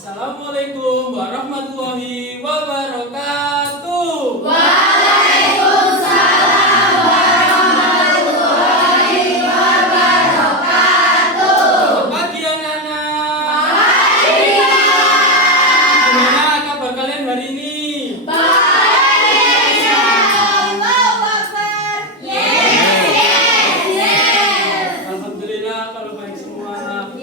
Assalamualaikum warahmatullahi wabarakatuh. Waalaikumsalam warahmatullahi wabarakatuh. Selamat pagi anak-anak. Pagi. Gimana kabar kalian hari ini? Baik. Allahu Akbar. Yes. Alhamdulillah kalau baik semua anak.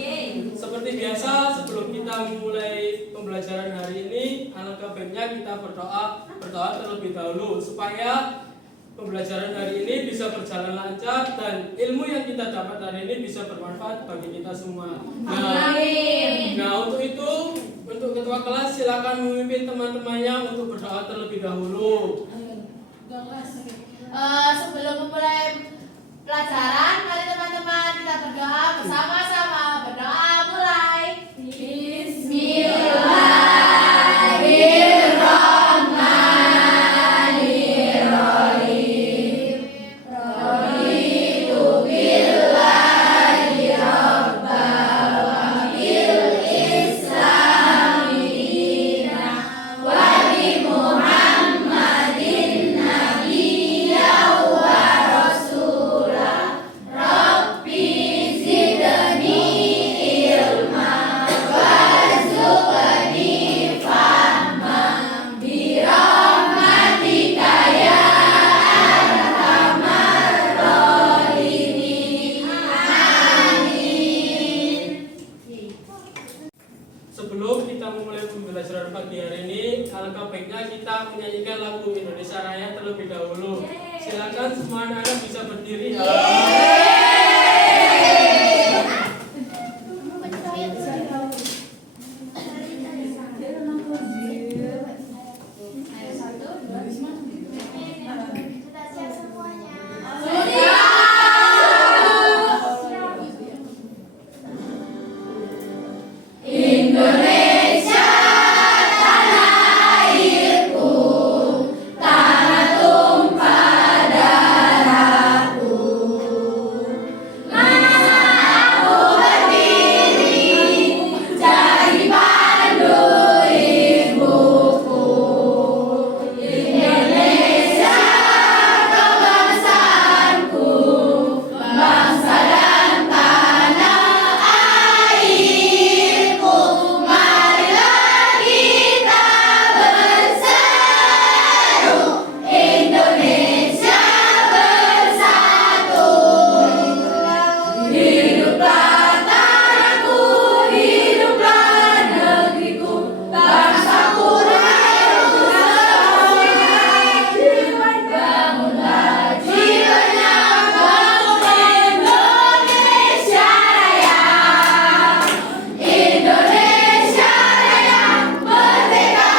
Seperti biasa sebelum kita memulai pembelajaran hari ini, alangkah baiknya kita berdoa terlebih dahulu supaya pembelajaran hari ini bisa berjalan lancar dan ilmu yang kita dapat hari ini bisa bermanfaat bagi kita semua. Nah, untuk itu, untuk ketua kelas silakan memimpin teman-temannya untuk berdoa terlebih dahulu. Sebelum memulai pelajaran, mari teman-teman kita berdoa bersama-sama. Berdoa mulai. Bismillahirrahmanirrahim. Raditu billahi rabban wa bil islami dinan wa bi Muhammadin nabiyyan wa rasulah. Rabbi zidni ilma warzuqni fahma bi rahmatika ya arhamar rahimin. Amin. Sebelum kita memulai pembelajaran pagi hari ini, alangkah baiknya kita menyanyikan lagu Indonesia Raya terlebih dahulu. Silakan semua anak-anak bisa berdiri ya. Indonesia tanah airku, tanah tumpah darahku. Masa aku berdiri jadi pandu ibuku. Indonesia kebangsaanku, bangsa dan tanah airku. Marilah kita berseru, Indonesia bersatu. Hiduplah tanahku, hiduplah negeriku, bangsaku rayuku bangunlah jiwanya, bangun Indonesia Raya. Indonesia Raya, merdeka,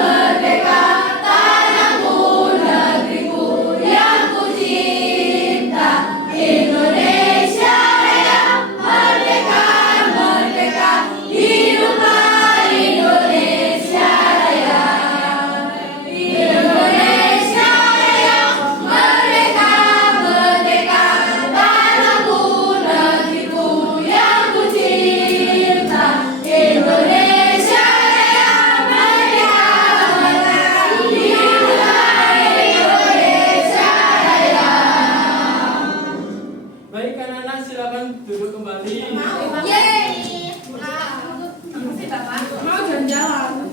merdeka, tanahku, negeriku yang ku cinta. Indonesia Raya, merdeka, merdeka, hiduplah Indonesia Raya. Indonesia Raya, merdeka, merdeka, tanahku, negeriku yang ku cinta. Indonesia Raya, merdeka, merdeka, hiduplah Indonesia Raya. Baik anak-anak, silakan duduk kembali. Mau jalan-jalan.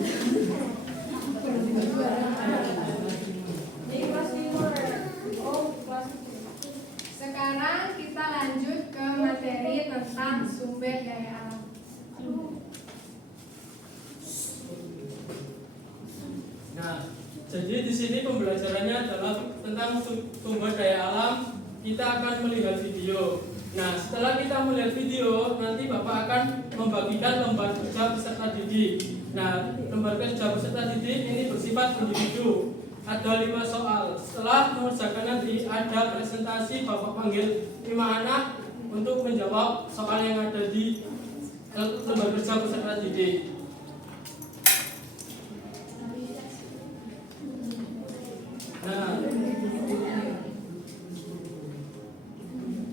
Sekarang kita lanjut ke materi tentang sumber daya alam. Nah, jadi di sini pembelajarannya adalah tentang sumber daya alam. Kita akan melihat video. Nah, setelah kita melihat video, nanti Bapak akan membagikan lembar kerja peserta didik. Nah, lembar kerja peserta didik ini bersifat individu. Ada 5 soal. Setelah mengerjakan nanti ada presentasi, Bapak panggil 5 anak untuk menjawab soal yang ada di lembar kerja peserta didik.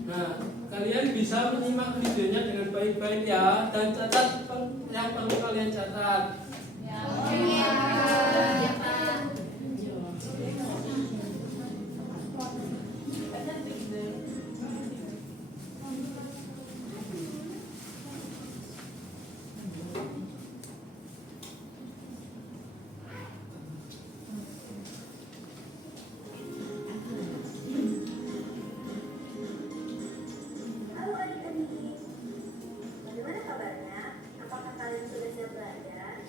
Nah, kalian bisa menyimak videonya dengan baik-baik ya, dan catat yang perlu kalian dicatat. Halo adik-adik, bagaimana kabarnya? Apakah kalian sudah siap belajar?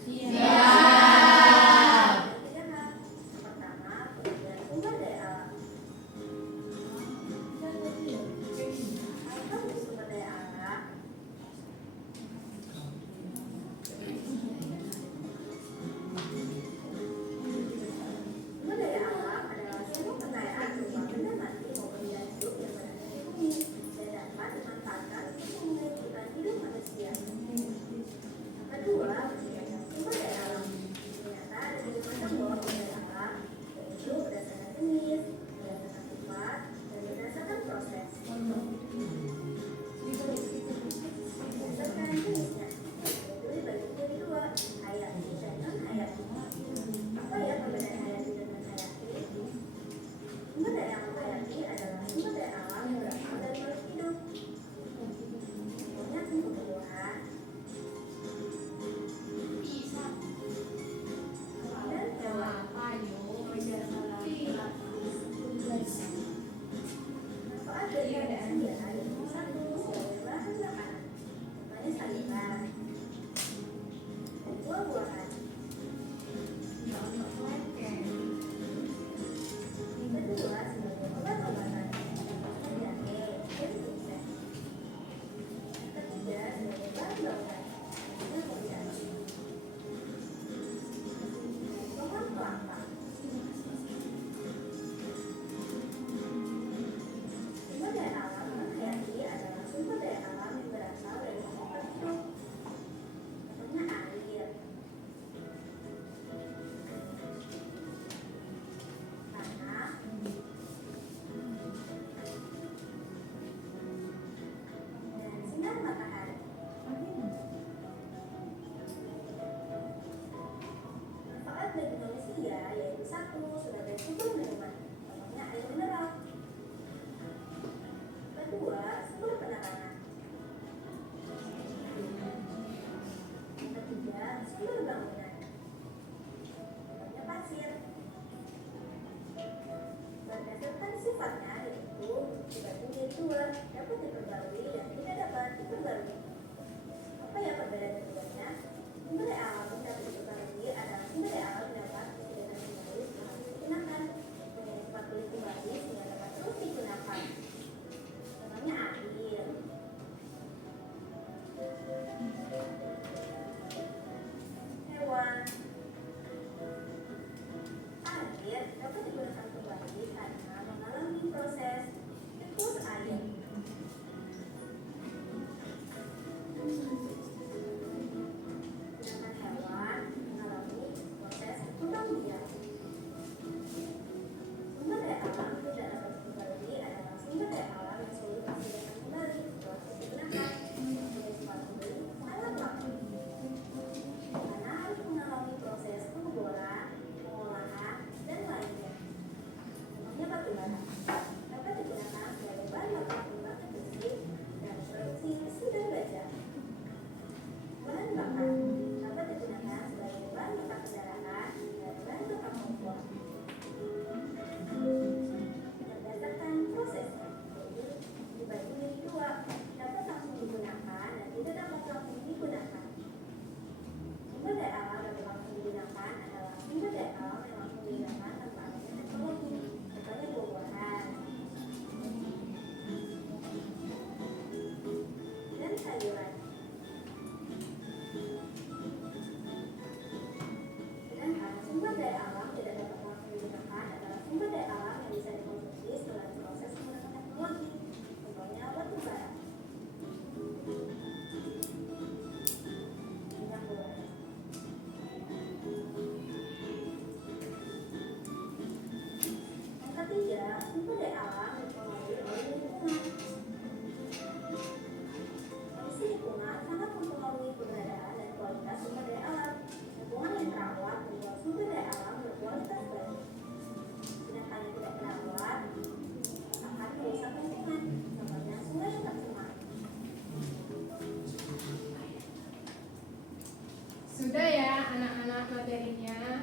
Sudah ya anak-anak materinya?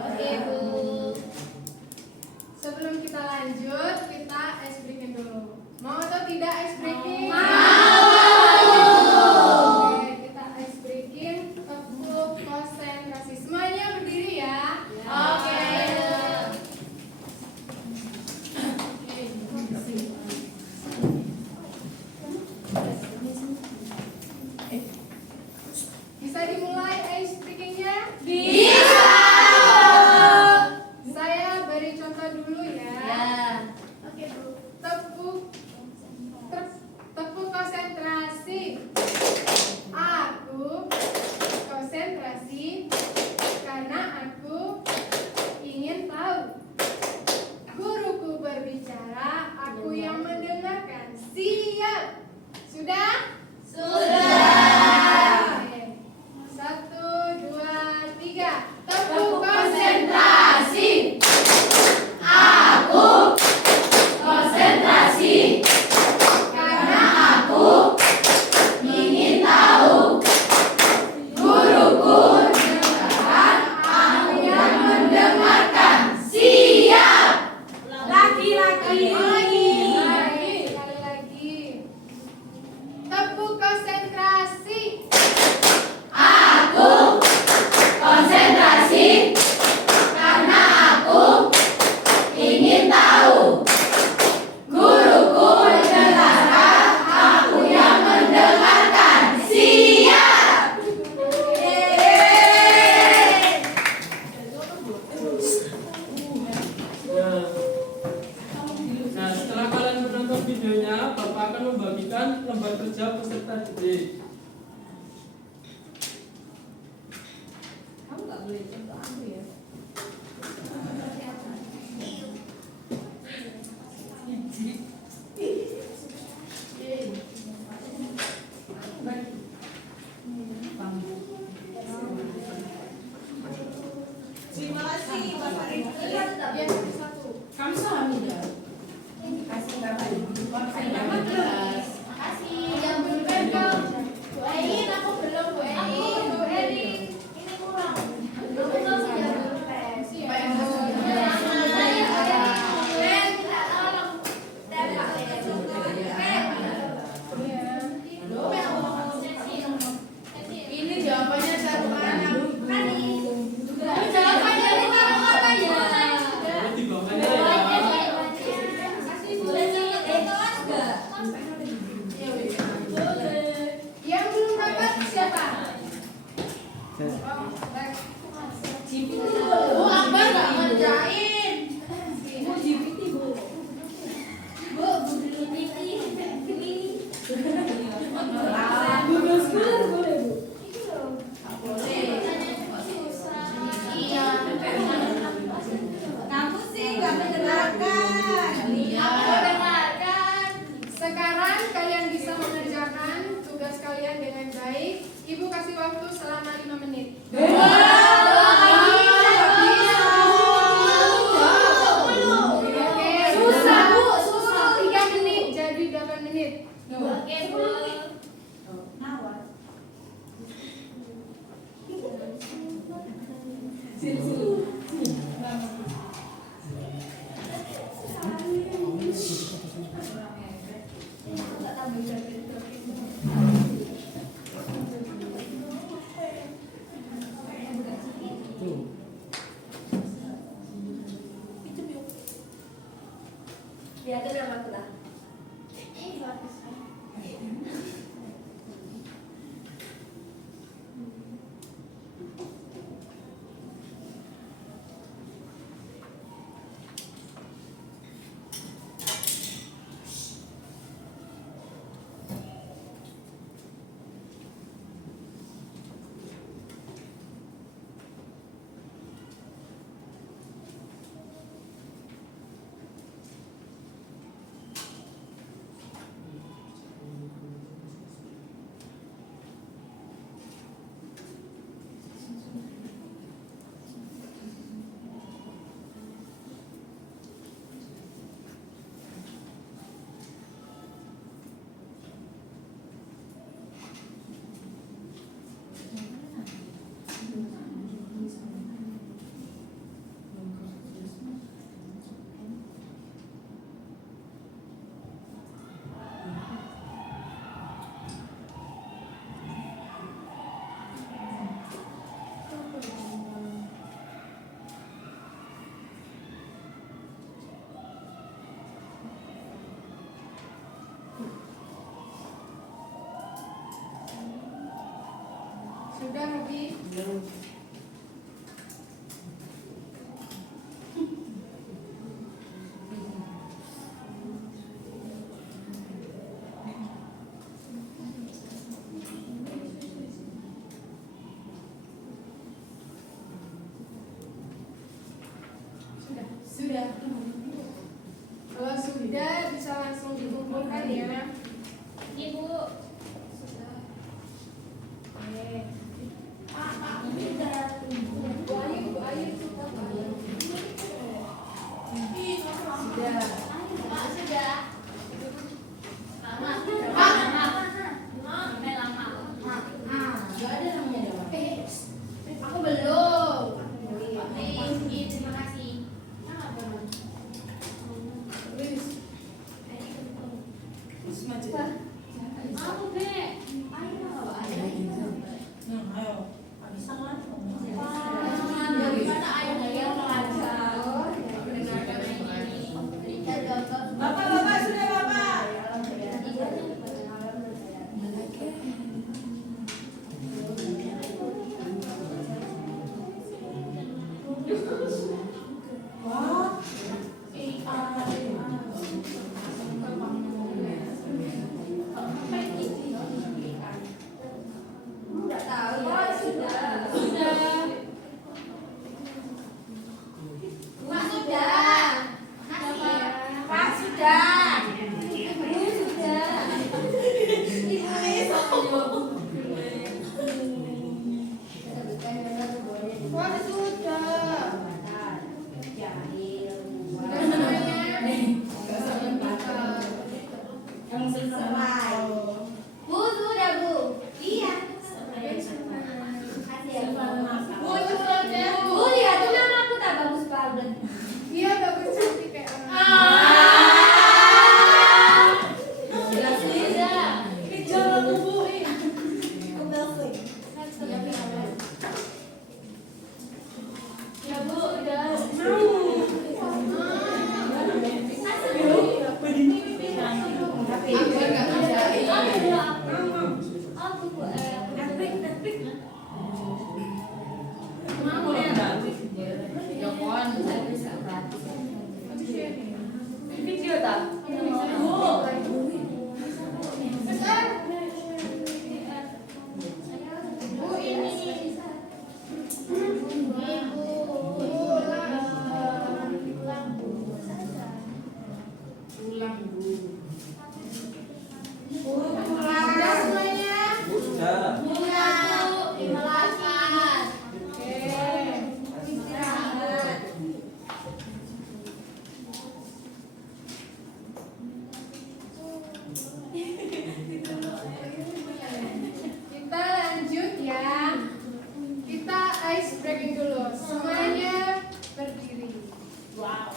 Oke, Bu. Sebelum kita lanjut, kita ice breaking dulu. Mau atau tidak ice breaking? Oke, kita ice breaking. Tepuk konsentrasi. Semuanya berdiri ya. Oke. Bisa dimulai ice breakingnya? Bisa. Saya beri contoh dulu ya. Ya. Tepuk konsentrasi. Aku konsentrasi karena aku ingin tahu. Guruku berbicara, aku yang mendengarkan. Siap? Sudah? Sudah. Oke. 1, 2, 3. Tepuk konsentrasi. Aku konsentrasi karena aku ingin tahu. Guruku mendengarkan, aku yang mendengarkan. Siap. Laki-laki. Sekali lagi. Tepuk konsentrasi. Aku konsentrasi karena aku ingin tahu. Guruku mendengarkan, aku yang mendengarkan. Siap. Nah, setelah kalian menonton videonya, Bapak akan membagikan lembar kerja peserta didik. Kamu nggak boleh contoh aku ya. Terima kasih Bapak Ibu. Ya, satu. Kami Hamida. Kasih Bapak Ibu. Makasih. Yang belum pegang. Bu Erin, aku belum Bu Erin. Bu Erin. Ini kurang. Belum Belum pegang. ya, belum tes. Siap. Ini jawabannya catatan yang Jadi di bawahnya ya. Yang belum dapat siapa? Oh, baik. Bu Akbar nggak ngerjain. Bu GPT Bu. Google Scholar boleh Bu. Kamu sih nggak mendengarkan. Sekarang kalian bisa mengerjakan tugas kalian dengan baik. Ibu kasih waktu selama 5 menit. Oke. Susah, Bu, susah. 3 menit jadi 8 menit. Oke, Bu. Lihatin nama aku lah. Abi? Sudah. Kalau sudah bisa langsung dikumpulkan ya. Ibu. Oke. Pak, sudah. Bu Ayu sudah. Pak, sudah. Lama. Sampai lama. Gak ada namanya dong. Aku belum. Terima kasih. Aku Dek. Gimana ayo yang lancar? Bapak sudah Bapak. Enggak tahu ya. Sudah. Pak sudah. Pak sudah. Ibu sudah. Wah, sudah. Jahil. Yang selesai. Bu sudah Bu. Iya. Makasih ya Bu. Bu sudah. Bu lihat tuh nama aku tak bagus banget. Iya, bagus cantik kayak orang. Sudah. Kejar aku Bu. Ya Bu udah. Akbar nggak ngerjain. Aku Bu. Mau ya? Ya kon. Video tak? Bentar. Bu ini. Sudah semuanya? Sudah. Terima kasih. Oke. Istirahat. Kita lanjut ya. Kita ice breaking dulu. Semuanya berdiri. Wow.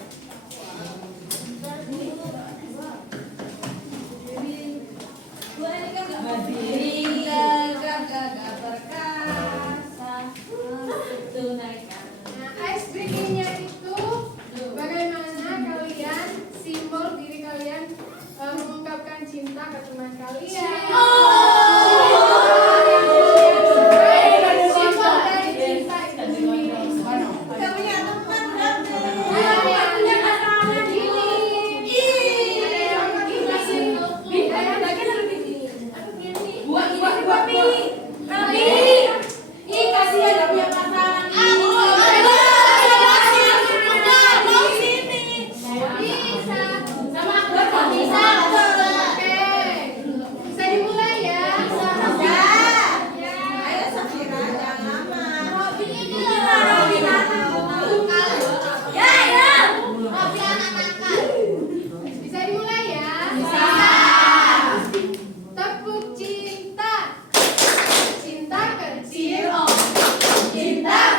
Nah, ice breakingnya itu bagaimana kalian simbol diri kalian mengungkapkan cinta ke teman kalian. Simbol dari cinta itu sendiri. Bisa dimulai ya. Bisa dimulai ya. Tepuk cinta. Cinta kecil. Cinta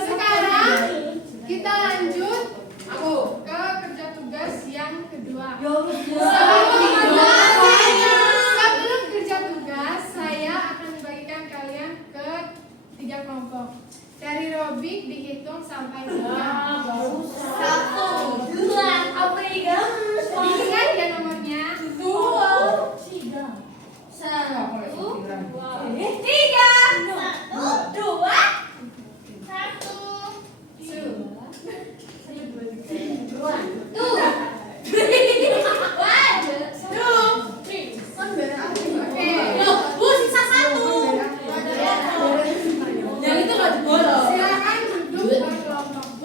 Sekarang kita lanjut ke kerja tugas yang kedua. Sebelum kerja tugas, saya akan membagikan kalian ke 3 kelompok. Dari Robik dihitung sampai 3. 1, 2, apa ya? Diingat ya nomornya. 2, 3, 1, 2, 1. Silakan duduk berkelompok.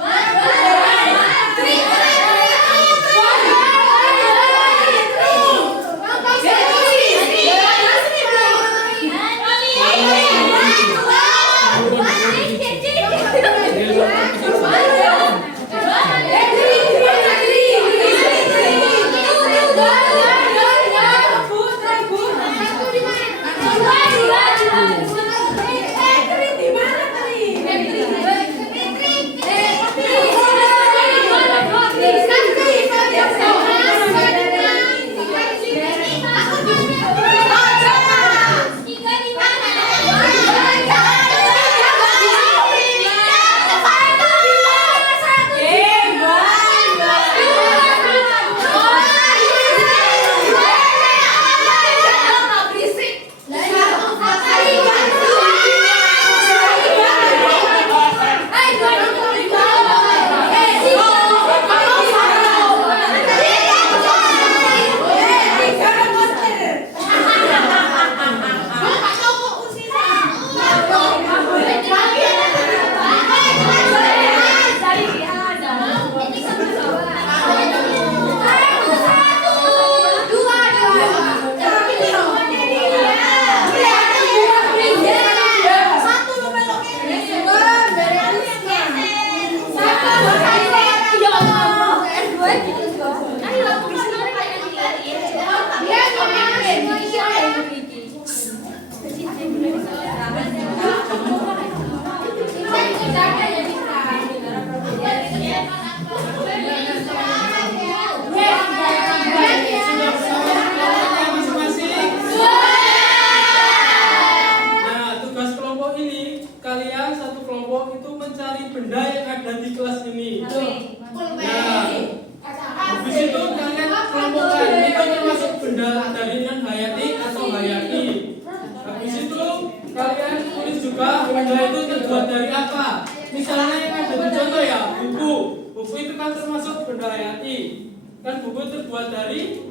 Kan buku terbuat dari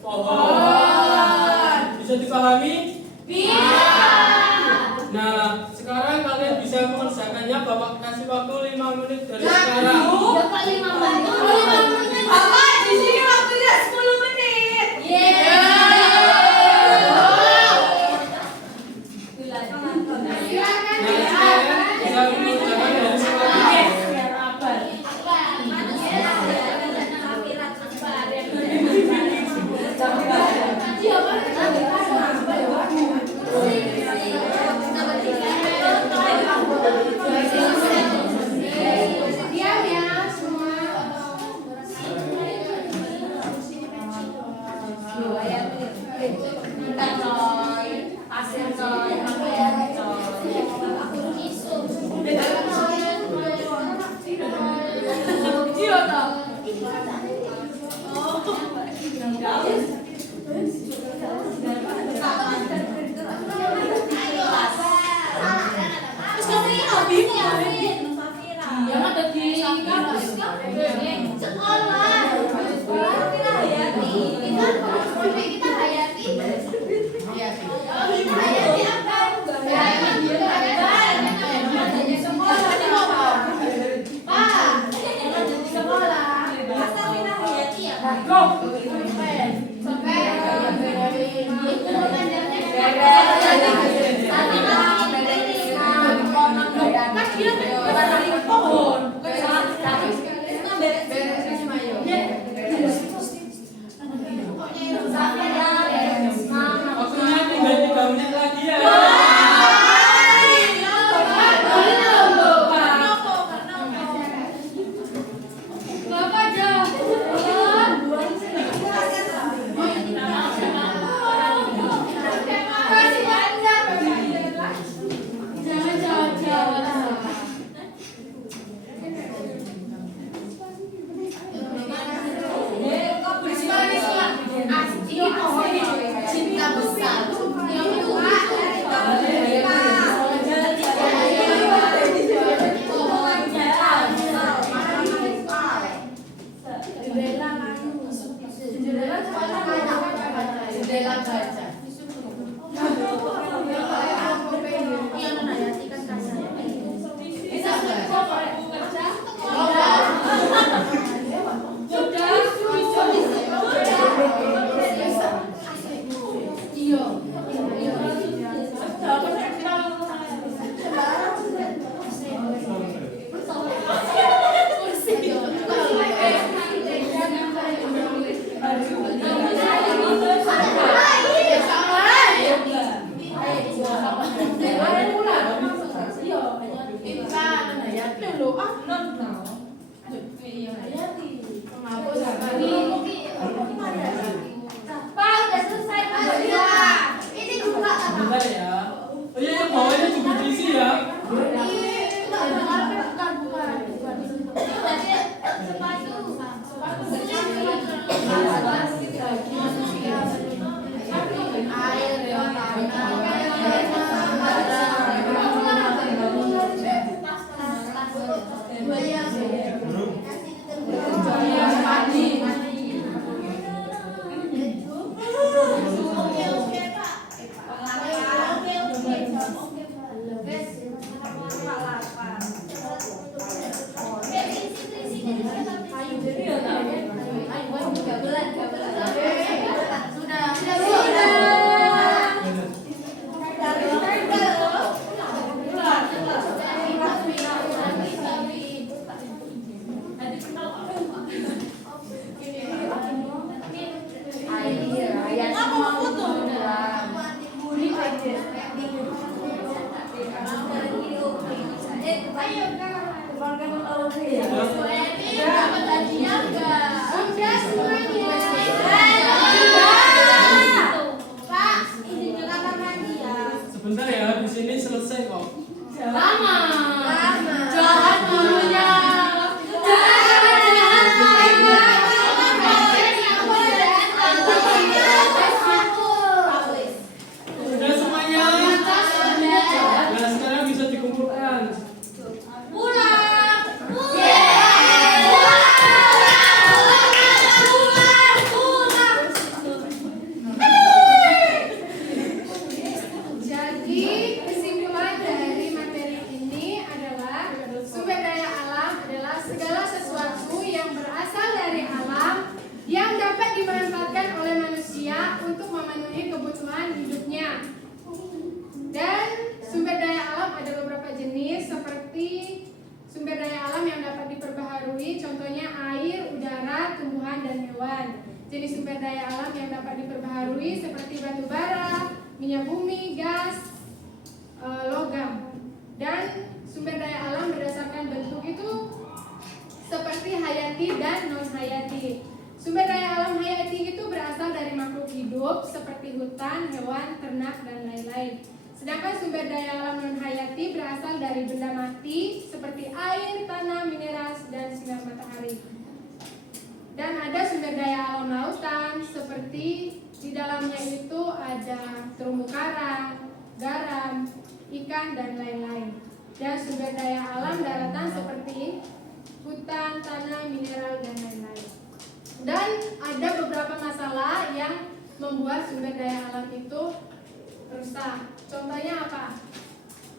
pohon. Bisa dipahami? Bisa. Nah, sekarang kalian bisa mengerjakannya. Bapak kasih waktu 5 menit dari sekarang. Bapak 5 menit. Bapak di sini waktunya 10 menit. Diam ya semua. Sampai Sebentar ya, di sini selesai kok. Lama. Jahat gurunya. Sudah semuanya? Nah, sekarang bisa dikumpulkan. Jadi kesimpulan dari materi ini adalah sumber daya alam adalah segala sesuatu yang berasal dari alam yang dapat dimanfaatkan oleh manusia untuk memenuhi kebutuhan hidupnya. Dan sumber daya alam ada beberapa jenis seperti sumber daya alam yang dapat diperbaharui, contohnya air, udara, tumbuhan, dan hewan. Jenis sumber daya alam yang dapat diperbaharui seperti batu bara, minyak bumi, gas, logam. Dan sumber daya alam berdasarkan bentuk itu seperti hayati dan non hayati. Sumber daya alam hayati itu berasal dari makhluk hidup seperti hutan, hewan, ternak, dan lain-lain. Sedangkan sumber daya alam non hayati berasal dari benda mati seperti air, tanah, mineral, dan sinar matahari. Dan ada sumber daya alam lautan seperti di dalamnya itu ada terumbu karang, garam, ikan, dan lain-lain. Dan sumber daya alam daratan seperti hutan, tanah, mineral, dan lain-lain. Dan ada beberapa masalah yang membuat sumber daya alam itu rusak. Contohnya apa?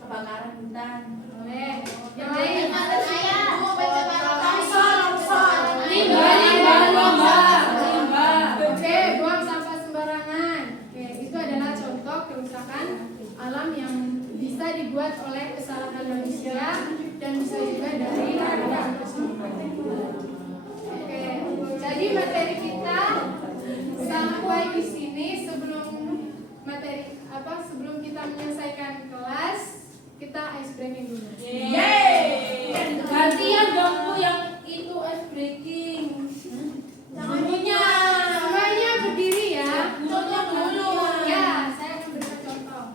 Kebakaran hutan. Boleh. Yang lain? Oke, buang sampah sembarangan. Oke, itu adalah contoh kerusakan alam yang bisa dibuat oleh kesalahan manusia dan bisa juga dari orang itu sendiri. Oke, jadi materi kita sampai di sini. Sebelum kita menyelesaikan kelas, kita ice breaking dulu. Gantian dong Bu yang itu ice breaking. Gurunya. Semuanya berdiri ya. Contoh dulu. Ya, saya akan berikan contoh.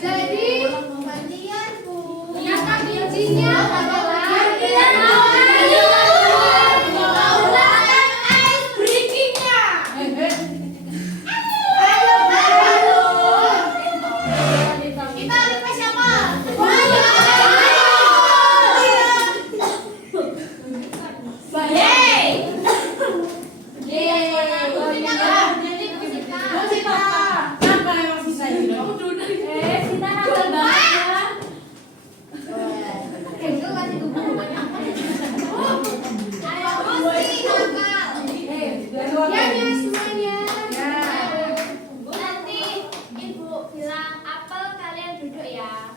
Jadi, kata kuncinya adalah Nanti Ibu bilang apel, kalian duduk ya.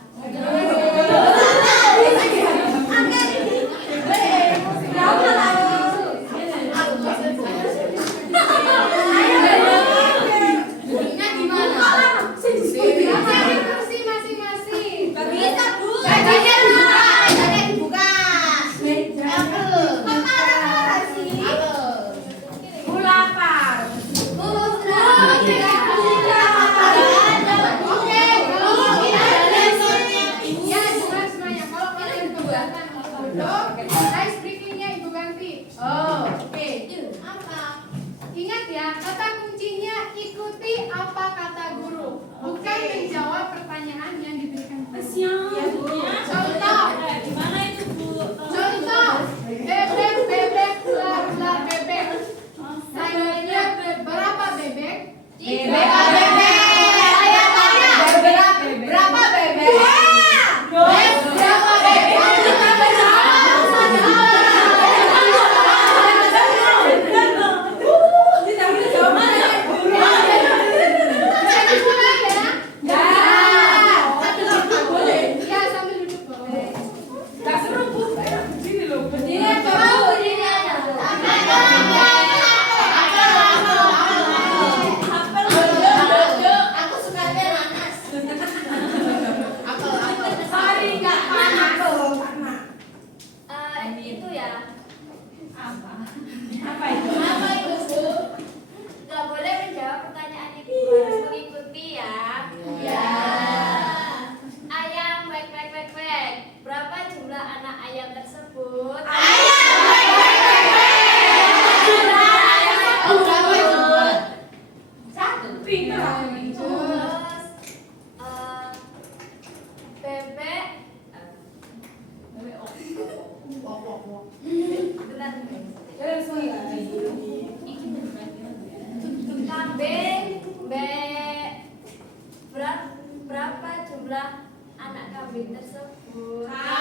tersebut.